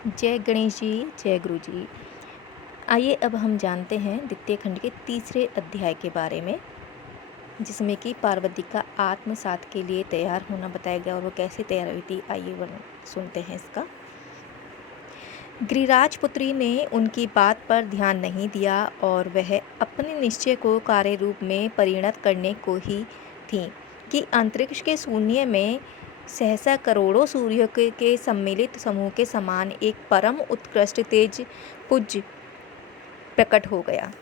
जय गणेश जी, जय गुरु जी। आइए अब हम जानते हैं द्वितीय खंड के तीसरे अध्याय के बारे में, जिसमें कि पार्वती का आत्मसात के लिए तैयार होना बताया गया और वो कैसे तैयार हुई थी। आइए वर्णन सुनते हैं इसका। गिरिराज पुत्री ने उनकी बात पर ध्यान नहीं दिया और वह अपने निश्चय को कार्य रूप में परिणत करने को ही थी कि अंतरिक्ष के शून्य में सहसा करोड़ों सूर्यों के सम्मिलित समूह के समान एक परम उत्कृष्ट तेज पुंज प्रकट हो गया,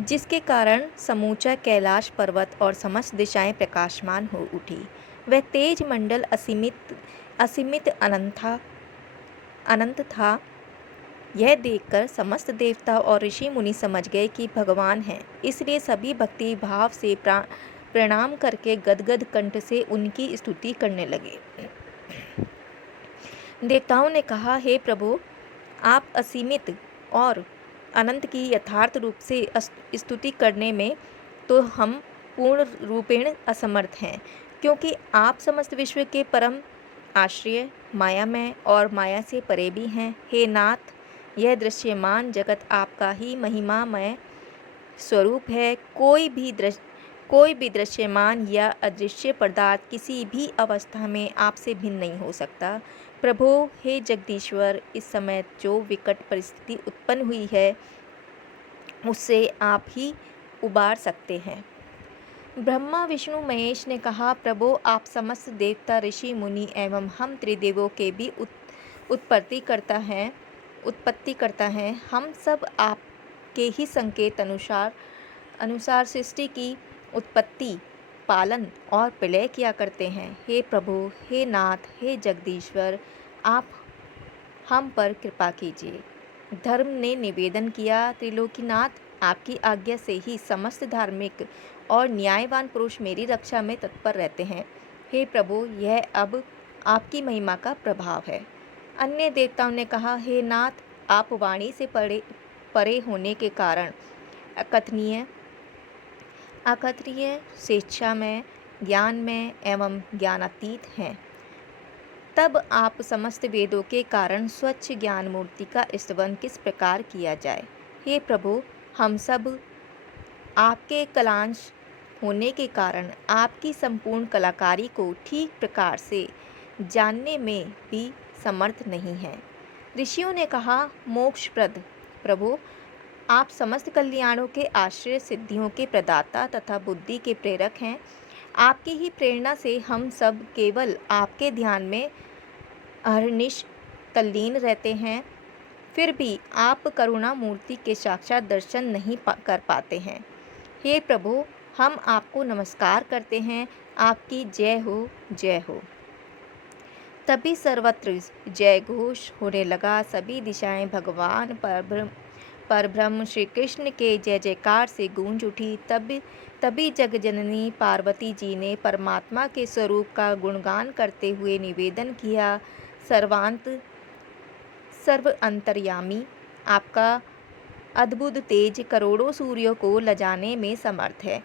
जिसके कारण समूचा कैलाश पर्वत और समस्त दिशाएं प्रकाशमान हो उठी। वह तेज मंडल असीमित असीमित अनंत था। यह देखकर समस्त देवता और ऋषि मुनि समझ गए कि भगवान हैं, इसलिए सभी भक्ति भाव से प्रणाम करके गदगद कंठ से उनकी स्तुति करने लगे। देवताओं ने कहा, हे प्रभु, आप असीमित और अनंत की यथार्थ रूप से स्तुति करने में तो हम पूर्ण रूपेण असमर्थ हैं, क्योंकि आप समस्त विश्व के परम आश्रय, मायामय और माया से परे भी हैं। हे नाथ, यह दृश्यमान जगत आपका ही महिमामय स्वरूप है। कोई भी दृश्यमान या अदृश्य पदार्थ किसी भी अवस्था में आपसे भिन्न नहीं हो सकता। प्रभो, हे जगदीश्वर, इस समय जो विकट परिस्थिति उत्पन्न हुई है उससे आप ही उबार सकते हैं। ब्रह्मा विष्णु महेश ने कहा, प्रभो, आप समस्त देवता ऋषि मुनि एवं हम त्रिदेवों के भी उत्पत्ति करता है। हम सब आपके ही संकेत अनुसार सृष्टि की उत्पत्ति, पालन और प्रलय किया करते हैं। हे प्रभु, हे नाथ, हे जगदीश्वर, आप हम पर कृपा कीजिए। धर्म ने निवेदन किया, त्रिलोकीनाथ, आपकी आज्ञा से ही समस्त धार्मिक और न्यायवान पुरुष मेरी रक्षा में तत्पर रहते हैं। हे प्रभु, यह अब आपकी महिमा का प्रभाव है। अन्य देवताओं ने कहा, हे नाथ, आप वाणी से परे होने के कारण अकथनीय स्वेच्छामय, ज्ञानमय एवं ज्ञानातीत हैं। तब आप समस्त वेदों के कारण स्वच्छ ज्ञान मूर्ति का स्तवन किस प्रकार किया जाए। हे प्रभु, हम सब आपके कलांश होने के कारण आपकी संपूर्ण कलाकारी को ठीक प्रकार से जानने में भी समर्थ नहीं हैं। ऋषियों ने कहा, मोक्षप्रद प्रभु, आप समस्त कल्याणों के आश्रय, सिद्धियों के प्रदाता तथा बुद्धि के प्रेरक हैं। आपकी ही प्रेरणा से हम सब केवल आपके ध्यान में अहर्निश तल्लीन रहते हैं, फिर भी आप करुणा मूर्ति के साक्षात दर्शन नहीं कर पाते हैं। हे प्रभु, हम आपको नमस्कार करते हैं। आपकी जय हो, जय हो। तभी सर्वत्र जय घोष होने लगा। सभी दिशाएं भगवान परब्रह्म श्री कृष्ण के जय जयकार से गूंज उठी। तभी जगजननी पार्वती जी ने परमात्मा के स्वरूप का गुणगान करते हुए निवेदन किया, सर्व अंतर्यामी, आपका अद्भुत तेज करोड़ों सूर्यों को लजाने में समर्थ है।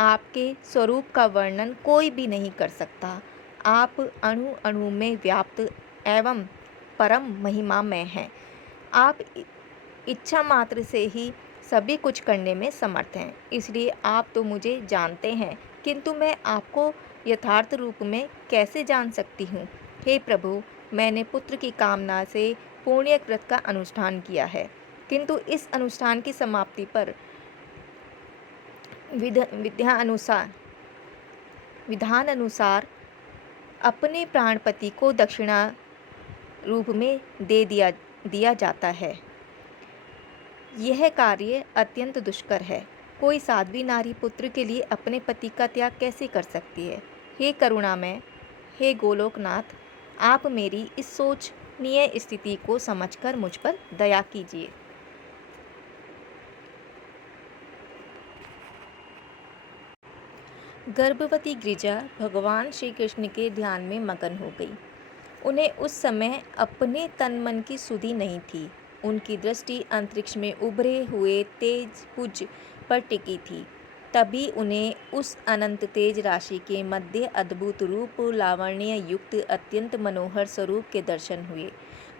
आपके स्वरूप का वर्णन कोई भी नहीं कर सकता। आप अणु अणु में व्याप्त एवं परम महिमामय हैं। आप इच्छा मात्र से ही सभी कुछ करने में समर्थ हैं। इसलिए आप तो मुझे जानते हैं, किंतु मैं आपको यथार्थ रूप में कैसे जान सकती हूँ। हे प्रभु, मैंने पुत्र की कामना से पुण्य व्रत का अनुष्ठान किया है, किंतु इस अनुष्ठान की समाप्ति पर विधान अनुसार अपने प्राणपति को दक्षिणा रूप में दे दिया जाता है। यह कार्य अत्यंत दुष्कर है। कोई साध्वी नारी पुत्र के लिए अपने पति का त्याग कैसे कर सकती है। हे करुणामय, हे गोलोकनाथ, आप मेरी इस सोचनीय स्थिति को समझकर मुझ पर दया कीजिए। गर्भवती गिरिजा भगवान श्री कृष्ण के ध्यान में मगन हो गई। उन्हें उस समय अपने तन मन की सुधि नहीं थी। उनकी दृष्टि अंतरिक्ष में उभरे हुए तेज पुंज पर टिकी थी। तभी उन्हें उस अनंत तेज राशि के मध्य अद्भुत रूप लावण्य युक्त अत्यंत मनोहर स्वरूप के दर्शन हुए।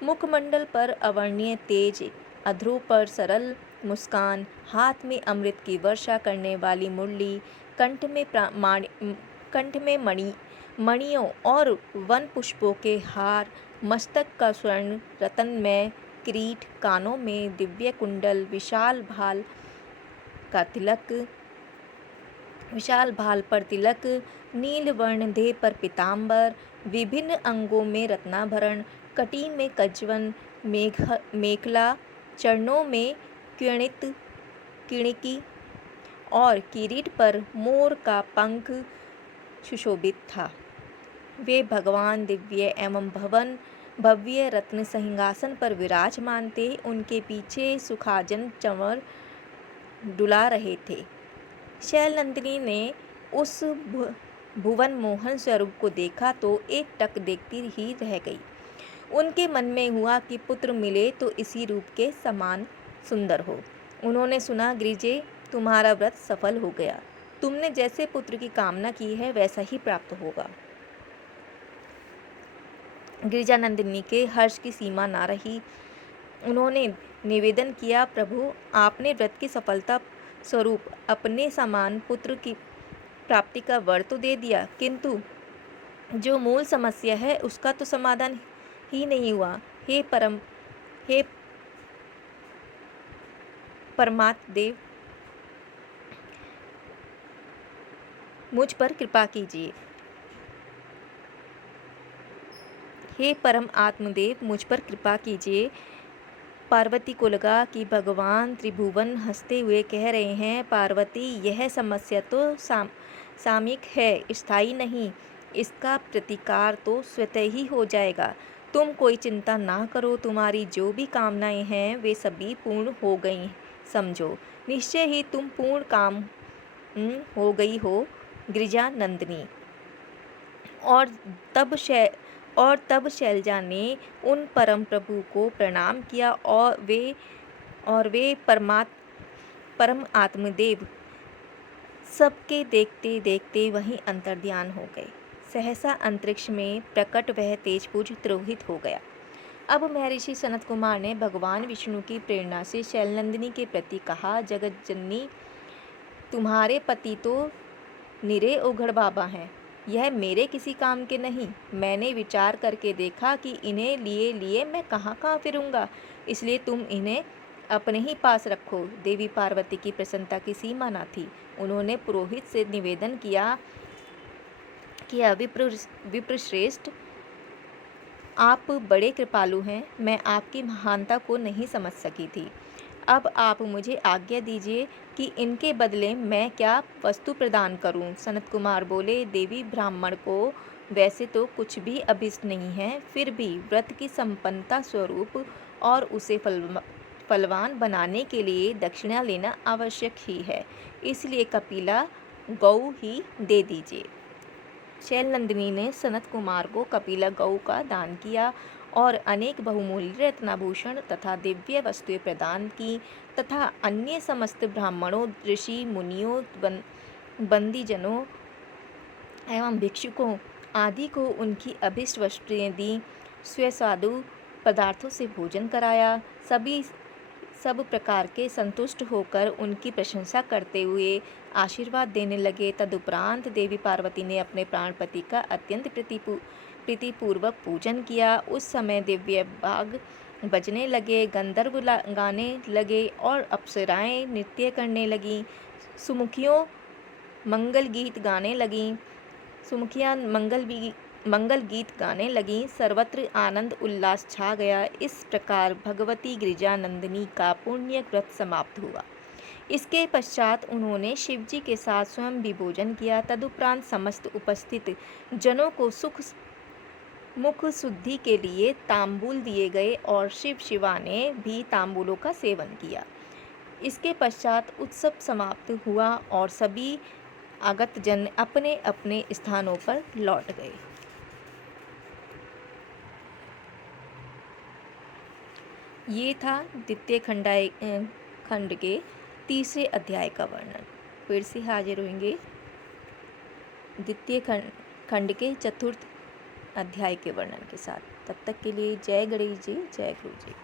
मुखमंडल पर अवर्णीय तेज, अधरों पर सरल मुस्कान, हाथ में अमृत की वर्षा करने वाली मुरली, कंठ में मणियों और वन पुष्पों के हार, मस्तक का स्वर्ण रत्नमय किरीट, कानों में दिव्य कुंडल, विशाल भाल पर तिलक, नील वर्ण देह पर पीतांबर, विभिन्न अंगों में रत्नाभरण, कटी में कज्जवन, मेखला, चरणों में किणकी और किरीट पर मोर का पंख सुशोभित था। वे भगवान दिव्य एवं भव्य रत्न सिंहासन पर विराजमान थे। उनके पीछे सुखाजन चंवर डुला रहे थे। शैलनंदिनी ने उस भुवन मोहन स्वरूप को देखा तो एक टक देखती ही रह गई। उनके मन में हुआ कि पुत्र मिले तो इसी रूप के समान सुंदर हो। उन्होंने सुना, गिरिजे, तुम्हारा व्रत सफल हो गया। तुमने जैसे पुत्र की कामना की है वैसा ही प्राप्त होगा। गिरिजानंदिनी के हर्ष की सीमा ना रही। उन्होंने निवेदन किया, प्रभु, आपने व्रत की सफलता स्वरूप अपने समान पुत्र की प्राप्ति का वर तो दे दिया, किंतु जो मूल समस्या है उसका तो समाधान ही नहीं हुआ। हे परमात्म देव, मुझ पर कृपा कीजिए। हे परम आत्मदेव, मुझ पर कृपा कीजिए। पार्वती को लगा कि भगवान त्रिभुवन हंसते हुए कह रहे हैं, पार्वती, यह समस्या तो सामयिक है, स्थायी नहीं। इसका प्रतिकार तो स्वतः ही हो जाएगा। तुम कोई चिंता ना करो। तुम्हारी जो भी कामनाएं हैं वे सभी पूर्ण हो गई समझो। निश्चय ही तुम पूर्ण काम हो गई हो गिरिजानंदिनी। और तब शैलजा ने उन परम प्रभु को प्रणाम किया और वे परम आत्मदेव सबके देखते देखते वहीं अंतर्ध्यान हो गए। सहसा अंतरिक्ष में प्रकट वह तेजपुंज तिरोहित हो गया। अब महर्षि सनत कुमार ने भगवान विष्णु की प्रेरणा से शैलनंदिनी के प्रति कहा, जगत जननी, तुम्हारे पति तो निरे उघड़ बाबा हैं। यह मेरे किसी काम के नहीं। मैंने विचार करके देखा कि इन्हें लिए मैं कहाँ फिरूंगा, इसलिए तुम इन्हें अपने ही पास रखो। देवी पार्वती की प्रसन्नता की सीमा न थी। उन्होंने पुरोहित से निवेदन किया कि विप्रश्रेष्ठ, आप बड़े कृपालु हैं। मैं आपकी महानता को नहीं समझ सकी थी। अब आप मुझे आज्ञा दीजिए कि इनके बदले मैं क्या वस्तु प्रदान करूं। सनत कुमार बोले, देवी, ब्राह्मण को वैसे तो कुछ भी अभिष्ट नहीं है, फिर भी व्रत की संपन्नता स्वरूप और उसे फलवान बनाने के लिए दक्षिणा लेना आवश्यक ही है, इसलिए कपिला गौ ही दे दीजिए। शैलनंदिनी ने सनत कुमार को कपिला गौ का दान किया और अनेक बहुमूल्य रत्नाभूषण तथा दिव्य वस्तुएं प्रदान की तथा अन्य समस्त ब्राह्मणों, ऋषि मुनियों, बंदीजनों एवं भिक्षुकों आदि को उनकी अभिष्ट वस्तुएं दी। स्वस्वादु पदार्थों से भोजन कराया। सब प्रकार के संतुष्ट होकर उनकी प्रशंसा करते हुए आशीर्वाद देने लगे। तदुपरांत देवी पार्वती ने अपने प्राणपति का अत्यंत प्रीतिपूर्वक पूजन किया। उस समय दिव्य बाग बजने लगे, गंधर्व गाने लगे और अप्सराएं नृत्य करने लगीं। सुमुखियों मंगल गीत गाने लगीं। सर्वत्र आनंद उल्लास छा गया। इस प्रकार भगवती गिरिजानंदिनी का पुण्य व्रत समाप्त हुआ। इसके पश्चात उन्होंने शिवजी के साथ स्वयं भी भोजन किया। तदुपरांत समस्त उपस्थित जनों को मुख शुद्धि के लिए तांबूल दिए गए और शिवा ने भी तांबूलों का सेवन किया। इसके पश्चात उत्सव समाप्त हुआ और सभी आगत जन अपने अपने स्थानों पर लौट गए। ये था द्वितीय खंड के तीसरे अध्याय का वर्णन। फिर से हाजिर होंगे द्वितीय खंड के चतुर्थ अध्याय के वर्णन के साथ। तब तक के लिए जय गणेश जी, जय गुरु जी।